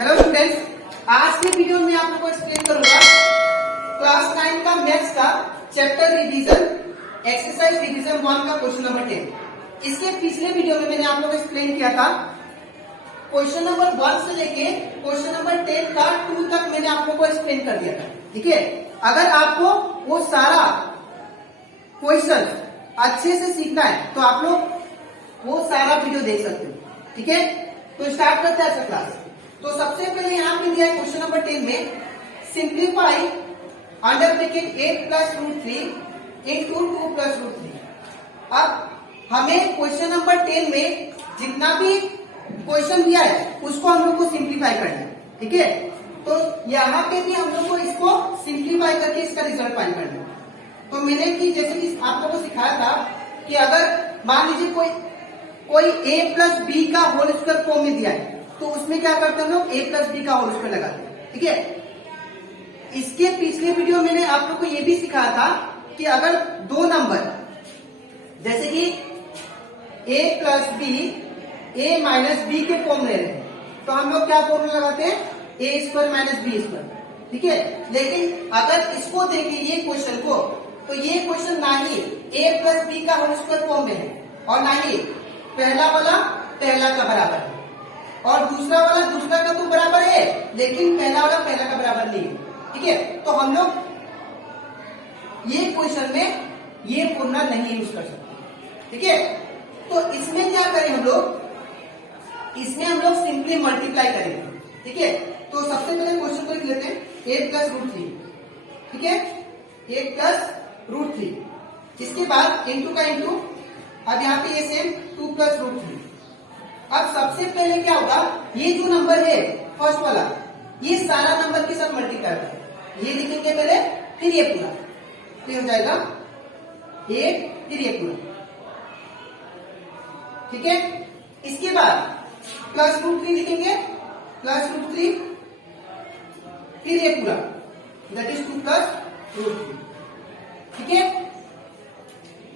Hello students, आज के video में आप लोगों को एक्सप्लेन करूंगा क्लास 9 का मैथ्स का चैप्टर रिवीजन एक्सरसाइज रिवीजन 1 का क्वेश्चन नंबर 10। इसके पिछले वीडियो में मैंने आप लोगों को एक्सप्लेन किया था क्वेश्चन नंबर 1 से लेके क्वेश्चन नंबर 10 का 2 तक मैंने आप लोगों को एक्सप्लेन कर दिया था। ठीक है, अगर आपको वो सारा क्वेश्चन अच्छे से सीखना है तो आप लोग वो सारा वीडियो देख सकते हो। ठीक है, तो स्टार्ट करते हैं क्लास। तो सबसे पहले यहाँ पे दिया है क्वेश्चन नंबर 10 में simplify under bracket 8 plus root 3 into 2 plus root 3। अब हमें क्वेश्चन नंबर 10 में जितना भी क्वेश्चन दिया है उसको हम लोग को सिंप्लीफाई करना है। ठीक है, तो यहाँ पे भी हम लोग को इसको सिंप्लीफाई करके इसका रिजल्ट फाइंड करना है। तो मैंने कि जैसे कि आप लोगों को सिखाया था कि अगर मान लीजिए कोई a प्लस बी का होल स्क्वायर फॉर्म में दिया है तो उसमें क्या करते हैं हम लोग a प्लस बी का होल स्क्वायर लगाते हैं। ठीक है, इसके पिछले वीडियो मैंने आप लोग को ये भी सिखाया था कि अगर दो नंबर जैसे कि a plus B a minus B के फॉर्म ले रहे हैं तो हम लोग क्या फॉर्मूला लगाते हैं a square minus B square. ठीक है, लेकिन अगर इसको देखिए ये क्वेश्चन को तो ये क्वेश्चन ना ही a प्लस बी का होल स्क्वायर फॉर्म में है और ना ही पहला वाला पहला का बराबर है और दूसरा वाला दूसरा का तो बराबर है लेकिन पहला वाला पहला का बराबर नहीं है। ठीक है, तो हम लोग ये क्वेश्चन में ये फॉर्मूला नहीं यूज कर सकते। ठीक है, तो इसमें क्या करें हम लोग, इसमें हम लोग सिंपली मल्टीप्लाई करेंगे। ठीक है, तो सबसे पहले क्वेश्चन को लिख लेते हैं 8 प्लस रूट 3। ठीक है, 8 प्लस रूट 3, इसके बाद इंटू का इंटू, अब यहाँ पे ये सेम 2 प्लस रूट 3। अब सबसे पहले क्या होगा, ये जो नंबर है फर्स्ट वाला ये सारा नंबर के साथ मल्टीप्लाई होगा। ये लिखेंगे पहले फिर ये पूरा, तो हो जाएगा 8 फिर ये पूरा। ठीक है, इसके बाद प्लस रूट 3 लिखेंगे, प्लस रूट 3 फिर ये पूरा, दैट इज 2 प्लस रूट 3। ठीक है,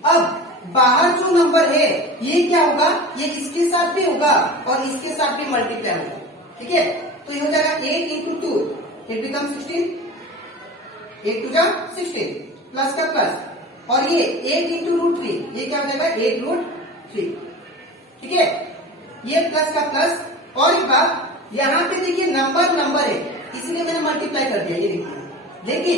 अब बाहर जो नंबर है ये क्या होगा, ये इसके साथ भी होगा और इसके साथ भी मल्टीप्लाई होगा। ठीक है, तो ये हो जाएगा 8 इंटू 2 इट बिकम 16, 8 टू जा 16 प्लस का प्लस और ये 8 इंटू रूट 3 ये क्या हो जाएगा 8 रूट 3। ठीक है, ये प्लस का प्लस और एक बात यहाँ पे देखिए नंबर है इसलिए मैंने मल्टीप्लाई कर दिया ये देखिए, लेकिन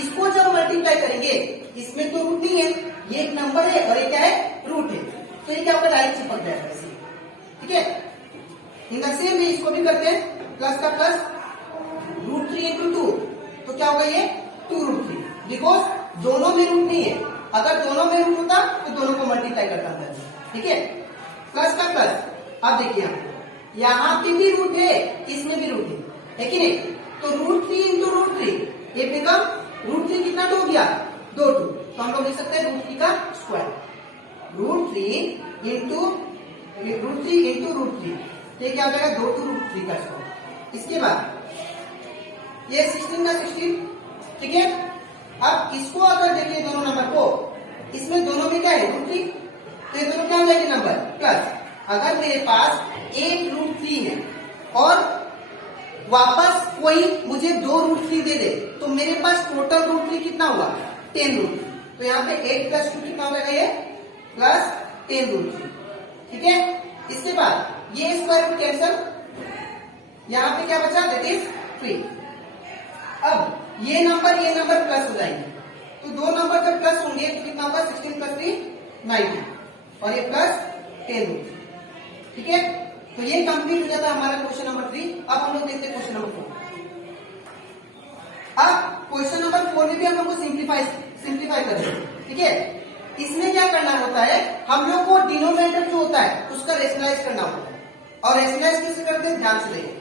इसको जब मल्टीप्लाई करेंगे इसमें तो रूट नहीं है, ये एक नंबर है और ये क्या है रूट है, तो ये क्या होगा डायरेक्ट चिपक जाएगा ऐसे। ठीक है, इन द सेम वे इसको भी करते हैं प्लस का प्लस रूट 3 इंटू 2, तो क्या होगा ये 2 रूट 3, बिकॉज दोनों में रूट नहीं है। अगर दोनों में रूट होता तो दोनों को मल्टीप्लाई करता था। ठीक है, प्लस का प्लस, अब देखिए यहाँ पे भी रूट है इसमें भी रूट है कि नहीं, तो रूट 3 इंटू रूट 3 ये बिकम रूट 3 कितना टू हो गया 2 2, तो हम लोग लिख सकते हैं रूट 3 का square, root 3 into root 3 into root 3, ये क्या हो जाएगा 2 टू रूट 3 का स्क्वायर। इसके बाद ये 16 का 16। ठीक है, अब इसको अगर देखिए दोनों नंबर को, इसमें दोनों में क्या है रूट 3, तो ये दोनों क्या हो जाएंगे नंबर प्लस। अगर मेरे पास 8 रूट 3 है और वापस कोई मुझे 2 रूट 3 दे दे तो मेरे पास टोटल रूट 3 कितना हुआ 10 रूट 3, तो यहाँ पे 8 प्लस 2 कितना हो जाएगा ये प्लस 10 रूट 3। ठीक है, इसके बाद ये स्क्वायर रूट कैंसल, यहाँ पे क्या बचा दैट इज 3। अब ये नंबर प्लस हो जाएंगे, तो दो नंबर जब प्लस होंगे तो कितना होगा 16 प्लस 3 19 और ये प्लस 10 रूट 3। ठीक है, तो ये कंप्लीट हो जाता है हमारा क्वेश्चन नंबर 3। अब हम लोग देखते हैं क्वेश्चन नंबर 4। अब क्वेश्चन नंबर 4 में भी हम लोग को सिंप्लीफाई करेंगे। ठीक है, इसमें क्या करना होता है, हम लोग को डिनोमिनेटर जो होता है उसका रेशनलाइज करना होता है, और रेशनलाइज कैसे करते हैं ध्यान से देखिए,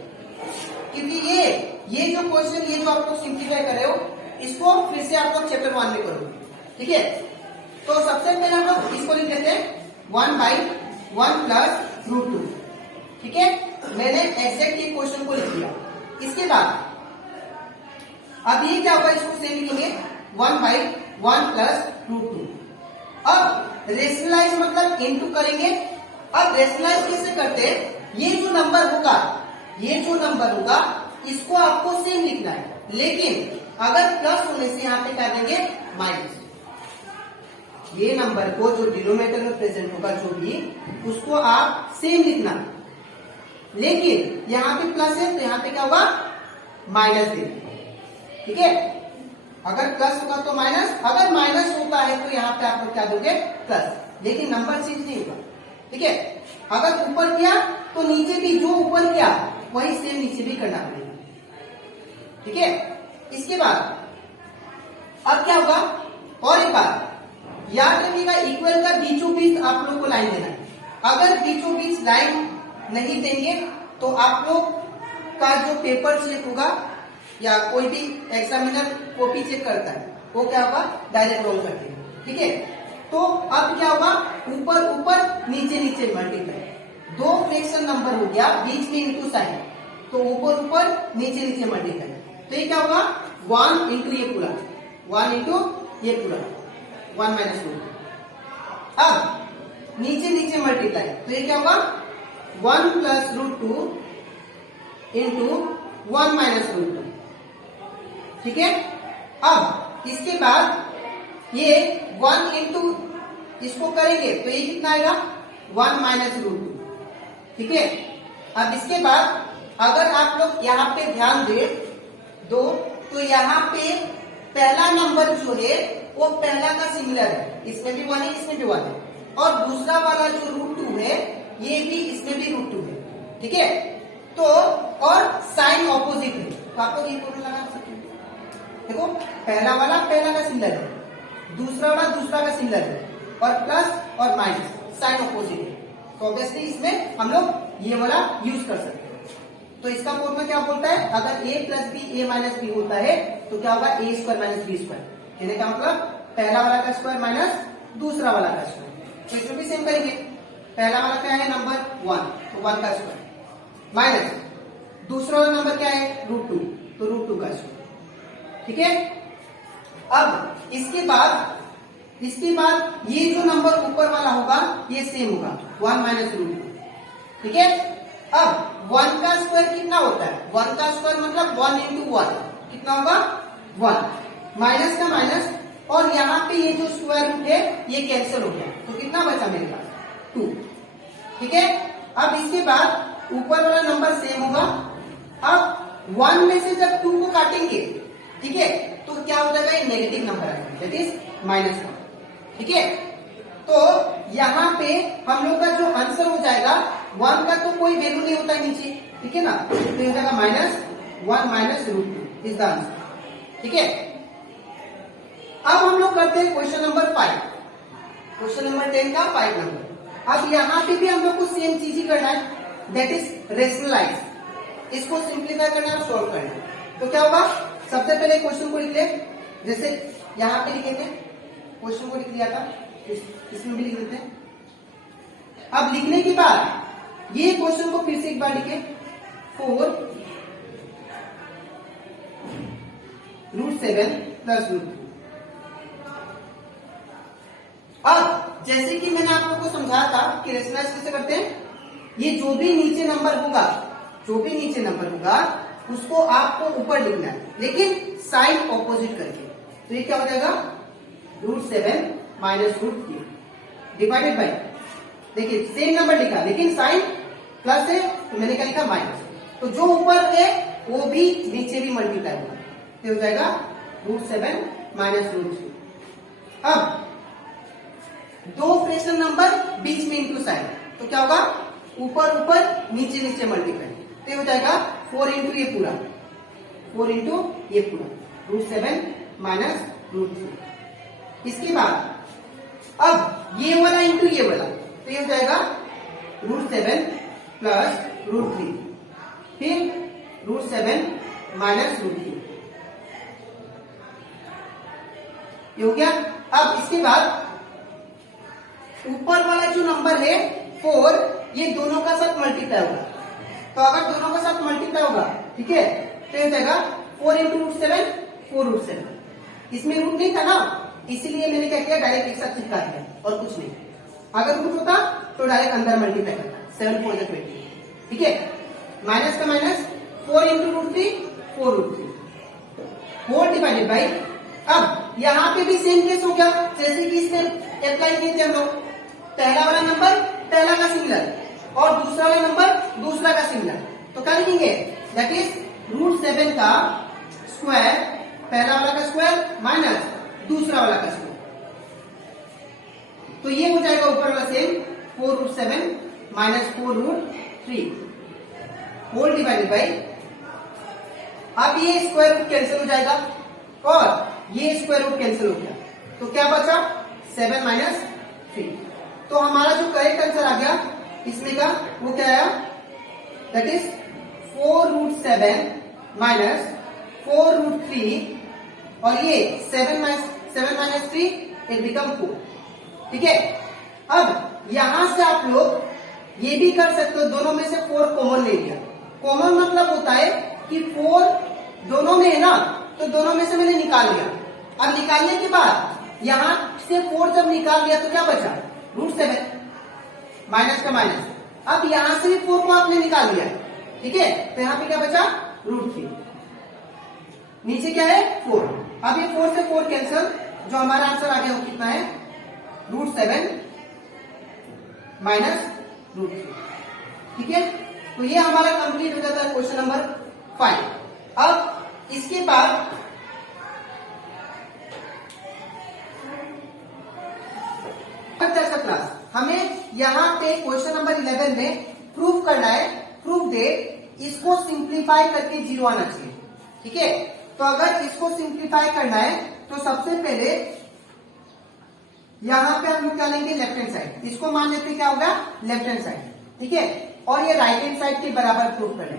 क्योंकि ये जो क्वेश्चन ये जो आप लोग सिंप्लीफाई कर रहे हो इसको फिर से आप लोग चैप्टर 1 में करोगे। ठीक है, तो सबसे पहले हम लोग इसको लिख देते हैं 1/1 प्लस रूट 2। ठीक है, मैंने एग्जैक्ट ये क्वेश्चन को लिख दिया। इसके बाद अब ये क्या होगा, इसको सेम लिखेंगे 1/1 प्लस रूट 2। अब रेशनलाइज मतलब इनटू करेंगे। अब रेशनलाइज कैसे करते हैं, ये जो नंबर होगा ये जो नंबर होगा इसको आपको सेम लिखना है, लेकिन अगर प्लस होने से यहाँ पे क्या देंगे माइनस। ये नंबर को जो डिनोमिनेटर में प्रेजेंट होगा जो भी, उसको आप सेम लिखना, लेकिन यहाँ पे प्लस है तो यहाँ पे क्या होगा माइनस देंगे। ठीक है, अगर प्लस होगा तो माइनस, अगर माइनस होता है तो यहाँ पे आप लोग क्या दोगे प्लस, लेकिन नंबर चेंज नहीं होगा। ठीक है, अगर ऊपर किया तो नीचे भी जो ऊपर किया वही सेम नीचे भी करना पड़ेगा। ठीक है, इसके बाद अब क्या होगा, और एक बात याद रखिएगा, इक्वल का बीचों बीच आप लोग को लाइन देना है। अगर बीचों बीच लाइन नहीं देंगे तो आप लोग का जो पेपर चेक होगा या कोई भी एग्जामिनर कॉपी चेक करता है वो क्या होगा डायरेक्ट रोल कर देगा। ठीक है, तो अब क्या होगा, ऊपर ऊपर नीचे नीचे मल्टीप्लाई, दो फ्रैक्शन नंबर हो गया बीच में इंटू साइन, तो ऊपर ऊपर नीचे नीचे मल्टीप्लाई, तो ये क्या होगा 1 इंटू ये पूरा, 1 इंटू ये पूरा 1 माइनस रूट। अब नीचे नीचे मल्टीप्लाई, तो ये क्या होगा 1 plus root 2 into 1 minus root 2। ठीक है, अब इसके बाद ये 1 इंटू इसको करेंगे तो ये कितना आएगा 1 माइनस रूट 2। ठीक है, अब इसके बाद अगर आप लोग यहाँ पे ध्यान दे दो तो यहाँ पे पहला नंबर जो है वो पहला का सिमिलर है, इसमें भी 1 है इसमें भी 1 है, और दूसरा वाला जो रूट 2 है ये भी इसमें भी रूट 2 है। ठीक है, तो और साइन ऑपोजिट है, तो आप लोग ये फॉर्मूला लगा सकते हैं। देखो पहला वाला पहला का सिमिलर है, दूसरा वाला दूसरा का सिमिलर है, और प्लस और माइनस साइन ऑपोजिट है, तो ऑब्वियसली इसमें हम लोग ये वाला यूज कर सकते हैं। तो इसका फॉर्मूला क्या बोलता है, अगर a plus B A minus B होता है तो क्या होगा A square minus B square, कहने का मतलब पहला वाला का स्क्वायर माइनस दूसरा वाला का स्क्वायर। तो इसमें भी सेम करेंगे, पहला वाला क्या है नंबर 1, तो 1 का स्क्वायर, माइनस दूसरा वाला नंबर क्या है रूट 2, तो रूट 2 का स्क्वायर। ठीक है, अब इसके बाद ये जो नंबर ऊपर वाला होगा ये सेम होगा 1 माइनस रूट 2। ठीक है, अब 1 का स्क्वायर कितना होता है, 1 का स्क्वायर मतलब 1 इंटू 1 कितना होगा 1, माइनस का माइनस, और यहाँ पे ये जो स्क्वायर रूट है ये कैंसिल हो गया, तो कितना बचा मेरे पास 2। ठीक है, अब इसके बाद ऊपर वाला नंबर सेम होगा। अब 1 में से जब 2 को काटेंगे, ठीक है, तो क्या हो जाएगा ये नेगेटिव नंबर आएगा, दैट इज -1। ठीक है, तो यहाँ पे हम लोग का जो आंसर हो जाएगा 1 का तो कोई वैल्यू नहीं होता है नीचे, ठीक है ना, तो हो जाएगा -1 minus root 2 is the answer. ठीक है, अब हम लोग करते हैं क्वेश्चन नंबर 5, क्वेश्चन नंबर 10 का 5 नंबर। अब यहाँ पे भी हम लोग को सेम चीज ही करना है, दैट इज रेशनलाइज, इसको सिंप्लीफाई करना है, सॉल्व करना है। तो क्या होगा, सबसे पहले क्वेश्चन को लिख ले, जैसे यहाँ पे लिखे थे क्वेश्चन को लिख दिया था, इसमें भी लिख देते हैं। अब लिखने के बाद ये क्वेश्चन को फिर से एक बार लिखे, 4 रूट 7 प्लस रूट 2। अब जैसे कि मैंने आप लोगों को समझाया था कि रेशनलाइज कैसे करते हैं, ये जो भी नीचे नंबर होगा उसको आपको ऊपर लिखना है, लेकिन साइन ऑपोजिट करके। तो ये क्या हो जाएगा root 7 minus root 3 divided by, देखिए सेम नंबर लिखा लेकिन साइन प्लस है तो मैंने क्या लिखा माइनस, तो जो ऊपर है वो भी नीचे भी मल्टीप्लाई होगा, तो हो जाएगा रूट 7 माइनस रूट 3। अब दो फ्रैक्शन नंबर बीच में इंटू साइन, तो क्या होगा ऊपर ऊपर नीचे नीचे मल्टीप्लाई, तो हो जाएगा 4 इंटू ये पूरा, 4 इंटू ये पूरा रूट 7 माइनस रूट 3। इसके बाद अब ये वाला इंटू ये वाला, तो ये हो जाएगा रूट 7 प्लस रूट 3, फिर रूट 7 माइनस रूट 3, ये हो गया। अब इसके बाद ऊपर वाला जो नंबर है 4, ये दोनों का साथ मल्टीप्लाई होगा, तो अगर दोनों का साथ मल्टीप्लाई होगा, ठीक है, तो हो जाएगा 4 इंटू रूट 7 4 रूट 7। इसमें रूट नहीं था ना, इसीलिए मैंने क्या किया डायरेक्ट एक साथ चिपका दिया और कुछ नहीं। अगर रूट होता तो डायरेक्ट अंदर मल्टीप्लाई करता, 7 4 20। ठीक है, माइनस का minus 4 into root 3 4 root 3 4 divided by, अब यहाँ पे भी सेम केस हो गया जैसे कि इसमें अप्लाई किए थे हम लोग। पहला वाला नंबर पहला का सिमिलर और दूसरा वाला नंबर दूसरा का सिमिलर, तो क्या लिखेंगे, दैट इज रूट 7 का स्क्वायर, पहला वाला का स्क्वायर माइनस दूसरा वाला का स्क्वायर, तो ये हो जाएगा ऊपर वाला same 4 root 7 minus 4 root 3 whole divided by, अब ये स्क्वायर रूट कैंसिल हो जाएगा और ये स्क्वायर रूट कैंसिल हो गया, तो क्या बचा 7 माइनस 3। तो हमारा जो करेक्ट आंसर आ गया इसमें का वो क्या आया, that is 4 root 7 minus 4 root 3 और ये 7 माइनस 3 इट बिकम 4। ठीक है, अब यहां से आप लोग ये भी कर सकते हो, दोनों में से 4 कॉमन ले लिया। कॉमन मतलब होता है कि 4 दोनों में है ना, तो दोनों में से मैंने निकाल लिया। अब निकालने के बाद यहां से 4 जब निकाल लिया तो क्या बचा, रूट 7 माइनस का माइनस, अब यहां से भी 4 को आपने निकाल लिया, ठीक है, तो यहां पे क्या बचा रूट 3, नीचे क्या है 4। अब ये 4 से 4 कैंसिल, जो हमारा आंसर आ गया वो कितना है, रूट 7 माइनस रूट 3। ठीक है, तो ये हमारा कंप्लीट हो जाता है क्वेश्चन नंबर 5। अब इसके बाद क्लास हमें यहाँ पे क्वेश्चन नंबर 11 में प्रूफ करना है, प्रूफ दे इसको सिंप्लीफाई करके 0 आना चाहिए। ठीक है, तो अगर इसको सिंप्लीफाई करना है तो सबसे पहले यहां पे हम लोग क्या लेंगे, लेफ्ट हैंड साइड, इसको मान लेते क्या होगा लेफ्ट हैंड साइड। ठीक है, और ये राइट हैंड साइड के बराबर प्रूफ करना है,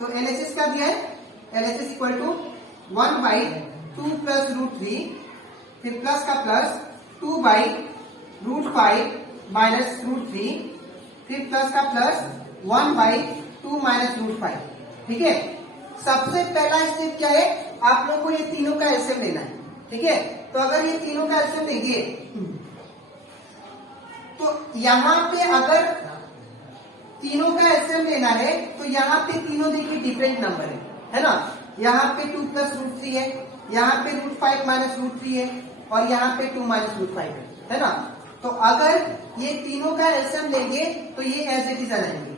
तो एलएचएस क्या दिया है, LHS equal to 1 by 2 plus root 3, फिर प्लस का plus 2 by root 5 minus root 3, फिर प्लस का प्लस 1 बाई 2 माइनस रूट 5। ठीक है, सबसे पहला स्टेप क्या है, आप लोग को ये तीनों का एलसीएम लेना है। ठीक है, तो अगर ये तीनों का एलसीएम लेंगे तो यहां पे अगर तीनों का एलसीएम लेना है तो यहाँ पे तीनों देखिए डिफरेंट नंबर है ना, यहाँ पे 2 प्लस रूट 3 है, यहाँ पे रूट 5 माइनस रूट 3 है और यहाँ पे 2 माइनस रूट 5 है ना। तो अगर ये तीनों का एलसीएम लेंगे तो ये एज इट इज आ जाएंगे,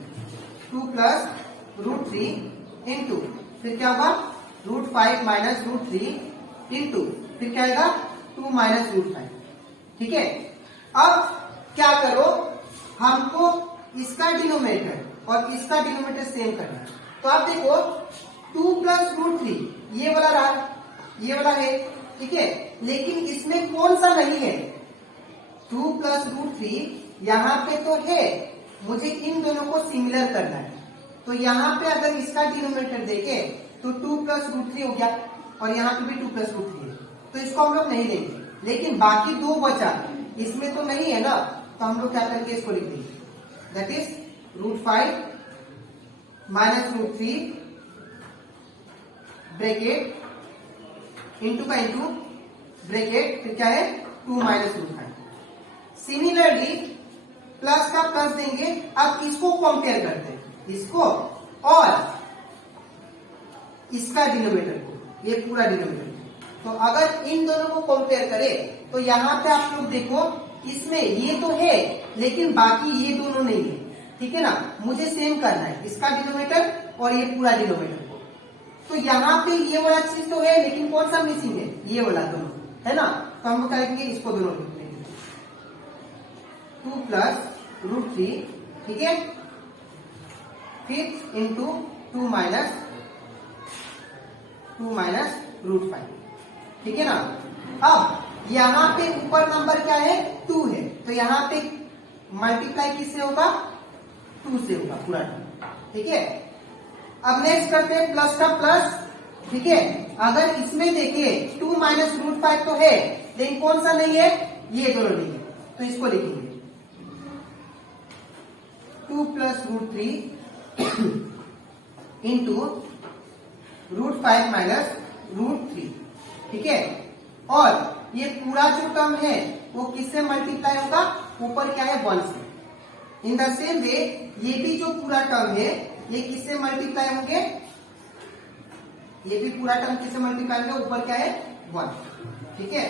2 प्लस रूट 3 इंटू फिर क्या होगा रूट 5 माइनस रूट 3 इंटू फिर क्या आएगा 2 माइनस रूट 5। ठीक है, अब क्या करो, हमको इसका डिनोमिनेटर और इसका डिनोमिनेटर सेम करना है। तो आप देखो 2 प्लस रूट 3 ये वाला रहा, ये वाला है। ठीक है, लेकिन इसमें कौन सा नहीं है, 2 प्लस रूट 3 यहाँ पे तो है, मुझे इन दोनों को सिमिलर करना है। तो यहाँ पे अगर इसका डिनोमिनेटर देखे तो 2 प्लस रूट 3 हो गया और यहाँ पे भी 2 प्लस रूट 3 है, तो इसको हम लोग नहीं लेंगे। लेकिन बाकी 2 बचा, इसमें तो नहीं है ना, तो हम लोग क्या करेंगे इसको लिख देंगे, that is root 5 minus root 3 bracket into का इंटू ब्रैकेट फिर क्या है 2 माइनस रूट 5। सिमिलरली प्लस का प्लस देंगे, अब इसको कंपेयर करते हैं, इसको और इसका डिनोमिनेटर को, ये पूरा डिनोमिनेटर। तो अगर इन दोनों को कंपेयर करें तो यहाँ पे आप लोग देखो इसमें ये तो है लेकिन बाकी ये दोनों नहीं है। ठीक है ना, मुझे सेम करना है इसका डिनोमिनेटर और ये पूरा डिनोमिनेटर को। तो यहाँ पे ये वाला चीज तो है लेकिन कौन सा मिसिंग है, ये वाला दोनों है ना, तो हम लोग क्या लिखेंगे, इसको दोनों लिख लेंगे 2 प्लस रूट 3। ठीक है, फिर इंटू 2 माइनस रूट 5। ठीक है ना, अब यहाँ पे ऊपर नंबर क्या है 2 है, तो यहाँ पे मल्टीप्लाई किससे होगा 2 से होगा पूरा टर्म। ठीक है, अब नेक्स्ट करते हैं प्लस का प्लस। ठीक है, अगर इसमें देखिए 2 माइनस रूट 5 तो है लेकिन कौन सा नहीं है, ये दोनों नहीं है, तो इसको लिखेंगे 2 plus root 3 into root 5 minus root 3। ठीक है, और ये पूरा जो टर्म है वो किससे मल्टीप्लाई होगा, ऊपर क्या है 1 से। इन द सेम वे ये भी जो पूरा टर्म है ये किससे मल्टीप्लाई होंगे, ये भी पूरा टर्म किससे मल्टीप्लाई होगा, ऊपर क्या है 1। ठीक है,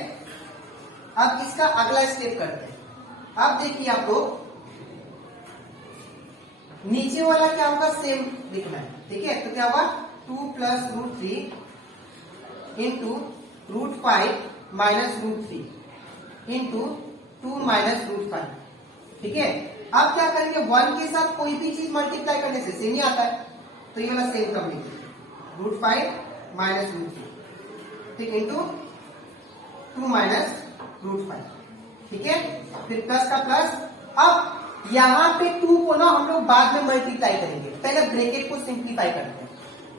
अब इसका अगला स्टेप करते हैं। अब देखिए आपको नीचे वाला क्या होगा, सेम लिखना है। ठीक है, तो क्या होगा 2 plus root 3 into root 5 minus root 3 into 2 minus root 5। ठीक है, अब क्या करेंगे, 1 के साथ कोई भी चीज मल्टीप्लाई करने से सेम ही आता है, तो ये वाला सेम टर्म लिखिए रूट 5 माइनस रूट 3, ठीक, इंटू 2 माइनस रूट 5। ठीक है, फिर प्लस का प्लस। अब यहां पे 2 को ना हम लोग बाद में मल्टीप्लाई करेंगे, पहले ब्रैकेट को सिंप्लीफाई करते हैं।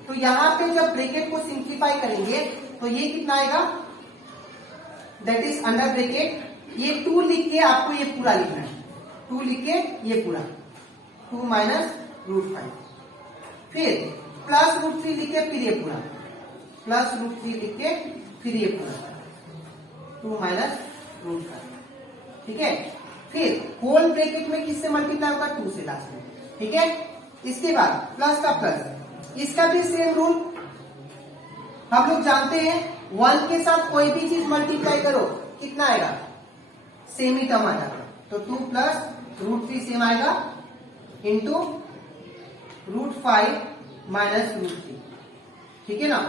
तो यहां पे जब ब्रैकेट को सिंप्लीफाई करेंगे तो ये कितना आएगा, दैट इज अंडर ब्रैकेट ये 2 लिख के आपको ये पूरा लिखना है, 2 लिख के ये पूरा 2 माइनस रूट 5, फिर प्लस रूट 3 लिख के फिर ये पूरा प्लस रूट 3 लिख के फिर ये पूरा 2 माइनस रूट 5। ठीक है, फिर होल ब्रैकेट में किससे मल्टीप्लाई होगा, 2 से लास्ट में। ठीक है, इसके बाद प्लस का प्लस, इसका भी सेम रूल हम लोग जानते हैं, 1 के साथ कोई भी चीज मल्टीप्लाई करो कितना आएगा, सेम ही टर्म आ जाता है। तो 2 प्लस रूट 3 सेम आएगा इंटू रूट 5 माइनस रूट 3। ठीक है ना,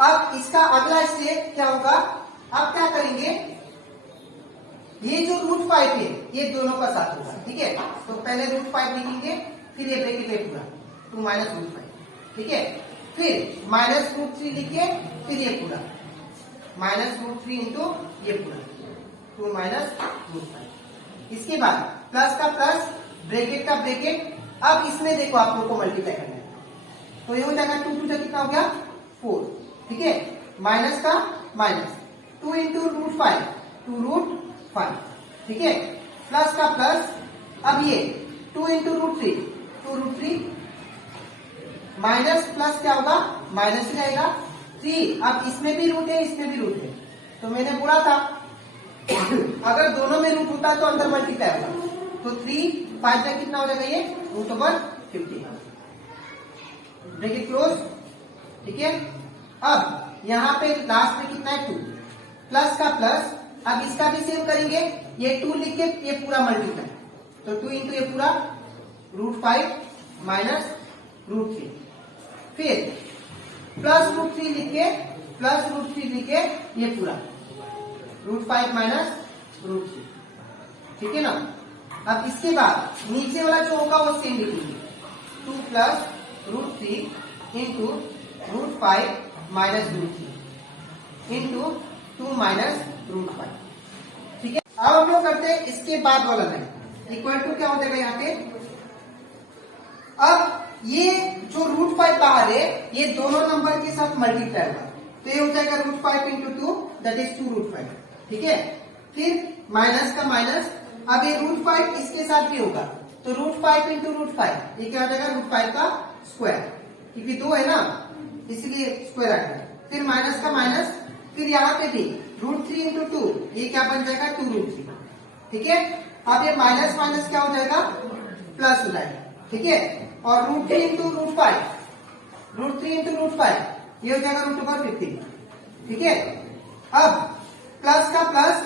अब इसका अगला स्टेप क्या होगा, अब क्या करेंगे, ये जो रूट 5 है ये दोनों का साथ होगा। ठीक है, तो पहले रूट 5 लिखेंगे, फिर ये ब्रैकेट है पूरा 2 माइनस रूट 5। ठीक है, फिर माइनस रूट 3 लिखे, फिर ये पूरा माइनस रूट 3 इंटू ये पूरा 2 माइनस रूट 5। इसके बाद प्लस का प्लस, ब्रैकेट का ब्रैकेट। अब इसमें देखो आप लोग को मल्टीप्लाई करना है, तो ये हो जाएगा 2 टू कितना हो गया 4। ठीक है, माइनस का माइनस 2 इंटू रूट 5 2 रूट 5। ठीक है, प्लस का प्लस, अब ये 2 into root 3 2 root 3 minus plus क्या होगा, माइनस ही आएगा 3। अब इसमें भी रूट है इसमें भी रूट है, तो मैंने बोला था अगर दोनों में रूट होता तो अंदर मल्टीप्लाई होगा, तो 3 5 में कितना हो जाएगा, ये रूट ओवर 50, ब्रैकेट क्लोज। ठीक है, अब यहां पे लास्ट में कितना है 2 प्लस का प्लस, अब इसका भी सेम करेंगे, ये 2 लिख के ये पूरा मल्टीप्लाई, तो 2 इंटू ये पूरा रूट 5 माइनस रूट 3, फिर प्लस रूट 3 लिख के प्लस रूट 3 लिख के ये पूरा रूट 5 माइनस रूट 3। ठीक है ना, अब इसके बाद नीचे वाला जो होगा वो सेम लिखेंगे, 2 plus root 3 into root 5 minus root 3 into 2 minus root 5। ठीक है, अब हम लोग करते हैं इसके बाद वाला लाइन, इक्वल टू क्या हो जाएगा यहाँ पे, अब ये जो रूट 5 बाहर है ये दोनों नंबर के साथ मल्टीप्लाई होगा, तो ये हो जाएगा root 5 into 2 that is 2 root 5। ठीक है, फिर माइनस का माइनस, अब ये रूट 5 इसके साथ भी होगा, तो रूट 5 इंटू रूट 5 ये क्या हो जाएगा, रूट 5 का स्क्वायर, क्योंकि 2 है ना इसलिए स्क्वायर आ गया, फिर माइनस का माइनस, फिर यहाँ पे भी रूट 3 इंटू 2 ये क्या बन जाएगा 2 रूट 3। ठीक है, अब ये माइनस माइनस क्या हो जाएगा, प्लस हो जाएगा। ठीक है, और root 3 into root 5 root 3 into root 5 ये हो जाएगा रूट ओवर 15। ठीक है, अब प्लस का प्लस,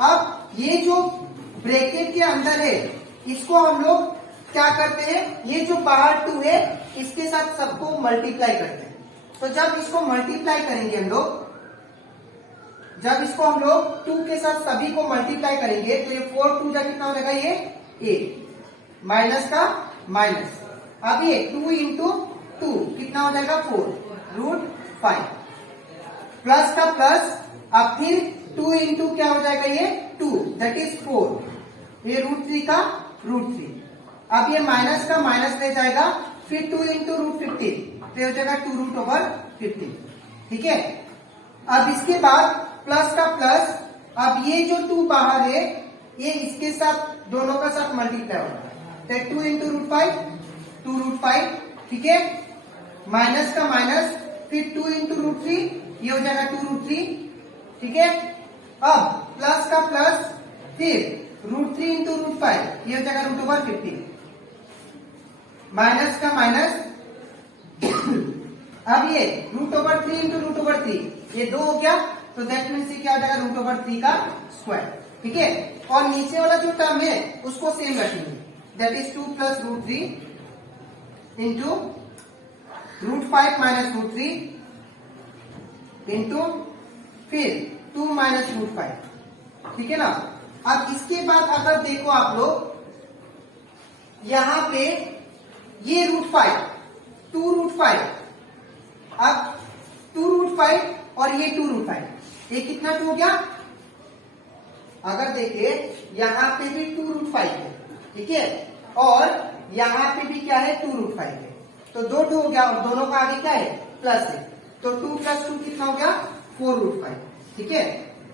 अब ये जो ब्रैकेट के अंदर है इसको हम लोग क्या करते हैं, ये जो बाहर 2 है इसके साथ सबको मल्टीप्लाई करते हैं। तो जब इसको मल्टीप्लाई करेंगे हम लोग, जब इसको हम लोग 2 के साथ सभी को मल्टीप्लाई करेंगे तो ये 4 2 जा कितना हो जाएगा, ये 8 माइनस का माइनस, अब ये 2 इंटू 2 कितना हो जाएगा 4 रूट 5, प्लस का प्लस, अब फिर 2 इंटू क्या हो जाएगा, ये 2 दैट इज 4, ये रूट 3 का रूट 3, अब ये माइनस का माइनस ले जाएगा, फिर 2 इंटू रूट 15 तो हो जाएगा 2 रूट ओवर 15। ठीक है, अब इसके बाद प्लस का प्लस, अब ये जो 2 बाहर है ये इसके साथ दोनों का साथ मल्टीप्लाई होगा, तो 2 इंटू रूट 5 2 रूट 5। ठीक है, माइनस का माइनस, फिर 2 इंटू रूट 3 ये हो जाएगा 2 रूट 3। ठीक है, अब प्लस का प्लस, फिर रूट 3 इंटू रूट 5 ये हो जाएगा रूट ओवर 15। माइनस का माइनस अब ये √3 इंटू √3 ये 2 हो गया, तो दैट मीन्स ये क्या आ जाएगा √3 का स्क्वायर। ठीक है, और नीचे वाला जो टर्म है उसको सेम रखेंगे, दैट इज 2 + √3 इंटू √5 - √3 इंटू फिर 2 - √5। ठीक है ना। अब इसके बाद अगर देखो आप लोग यहां पे ये √5 2√5, अब 2√5 और ये 2√5, ये कितना 2 हो गया। अगर देखे यहां पे भी 2√5 है, ठीक है, और यहां पे भी क्या है 2√5 है, तो 2 2 हो गया, और दोनों का आगे क्या है प्लस है, तो 2 + 2 कितना हो गया 4√5। ठीक है,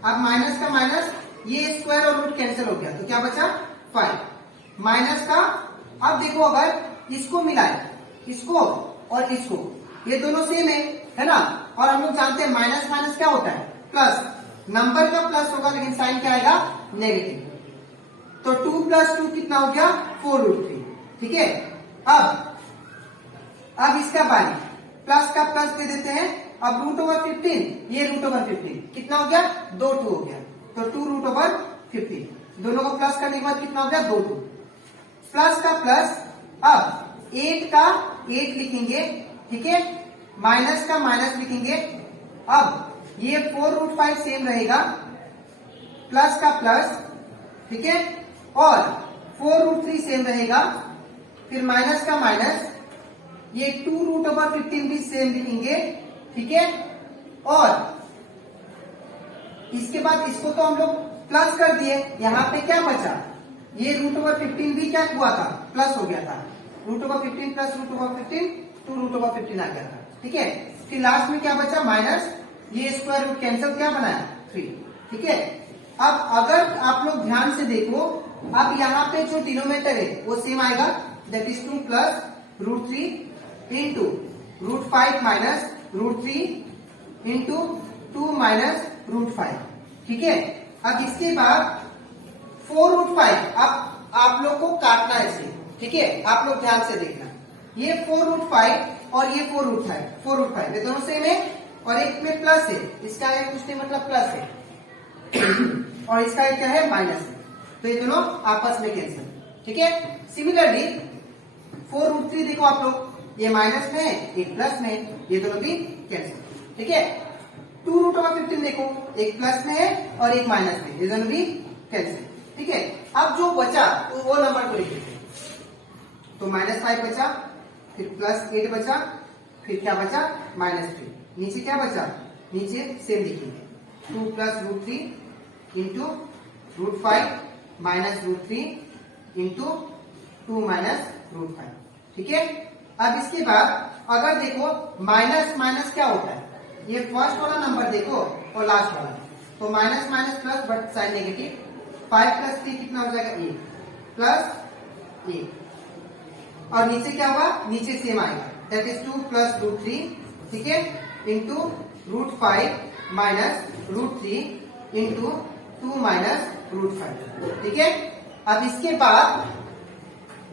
अब माइनस का माइनस, ये स्क्वायर और रूट कैंसिल हो गया, तो क्या बचा 5 माइनस का। अब देखो अगर इसको मिलाए, इसको और इसको, ये दोनों सेम है ना, और हम लोग जानते हैं माइनस माइनस क्या होता है प्लस, नंबर का प्लस होगा लेकिन साइन क्या आएगा नेगेटिव, तो 2 + 2 कितना हो गया 4√3। ठीक है, अब इसका बारी प्लस का प्लस दे देते हैं, अब √15 ये √15 कितना हो गया 2 2 हो गया, तो 2 √15 दोनों को प्लस करने के बाद कितना हो गया 2 2 प्लस का प्लस, अब 8 का 8 लिखेंगे, ठीक है, माइनस का माइनस लिखेंगे, अब ये 4√5 सेम रहेगा, प्लस का प्लस, ठीक है, और 4√3 सेम रहेगा, फिर माइनस का माइनस, ये 2 √15 भी सेम लिखेंगे, ठीक है, और इसके बाद इसको तो हम लोग प्लस कर दिए, यहां पे क्या बचा, ये √15 भी क्या हुआ था प्लस हो गया था, √15 + √15 2 √15 आ गया था। ठीक है, फिर लास्ट में क्या बचा माइनस, ये स्क्वायर रूट कैंसिल क्या बनाया 3। ठीक है, अब अगर आप लोग ध्यान से देखो, अब यहाँ पे जो डिनोमिनेटर है वो सेम आएगा, दैट इज 2 + √3 इंटू √5 - √3 इंटू 2 - √5। ठीक है, अब इसके बाद 4√5, अब आप लोग को काटना है इसे, ठीक है, आप लोग ध्यान से देखना, ये 4√5 और ये 4√5 ये दोनों सेम है, और एक में प्लस है, इसका एक कुछ नहीं मतलब प्लस है और इसका एक क्या है माइनस है, तो ये दोनों आपस में कैंसिल। ठीक है, सिमिलरली 4√3 देखो आप लोग, ये माइनस में है एक प्लस में, ये दोनों भी कैंसिल। ठीक है, 2 √15 देखो, एक प्लस में है और एक माइनस में, ये दोनों भी कैंसिल। ठीक है, अब जो बचा वो नंबर को लिखेंगे, तो -5 बचा, फिर +8 बचा, फिर क्या बचा -3, नीचे क्या बचा, नीचे सेम लिखेंगे 2 + √3 इंटू √5 - √3 इंटू 2 - √5। ठीक है, अब इसके बाद अगर देखो माइनस माइनस क्या होता है, ये फर्स्ट वाला नंबर देखो और लास्ट वाला, तो minus minus plus but sign negative, 5 + 3 कितना हो जाएगा 1 प्लस 1, और नीचे क्या होगा, नीचे सेम आएगा, दैट इज 2 + √3, ठीक है, इंटू √5 - √3 इंटू 2 - √5। ठीक है, अब इसके बाद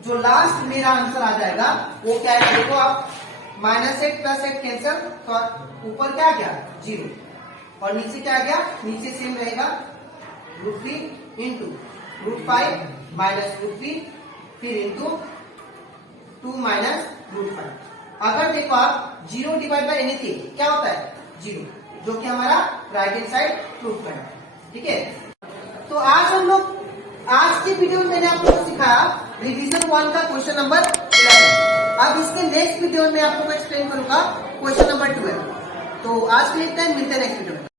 जो लास्ट मेरा आंसर आ जाएगा वो क्या है, देखो आप -8 + 8 कैंसिल, तो ऊपर क्या आ गया 0, और नीचे क्या आ गया, नीचे सेम रहेगा √3 इंटू √5 - √3 फिर इंटू 2 - √5। अगर देखो आप 0 डिवाइड बाय एनीथिंग क्या होता है 0, जो कि हमारा राइट हैंड साइड प्रूफ करना है। ठीक है, तो आज के वीडियो में मैंने आप लोगों को सिखाया रिवीजन 1 का क्वेश्चन नंबर 11। अब इसके नेक्स्ट वीडियो में आपको एक्सप्लेन करूंगा क्वेश्चन नंबर 12। तो आज के लिए इतना ही, मिलते हैं नेक्स्ट वीडियो में।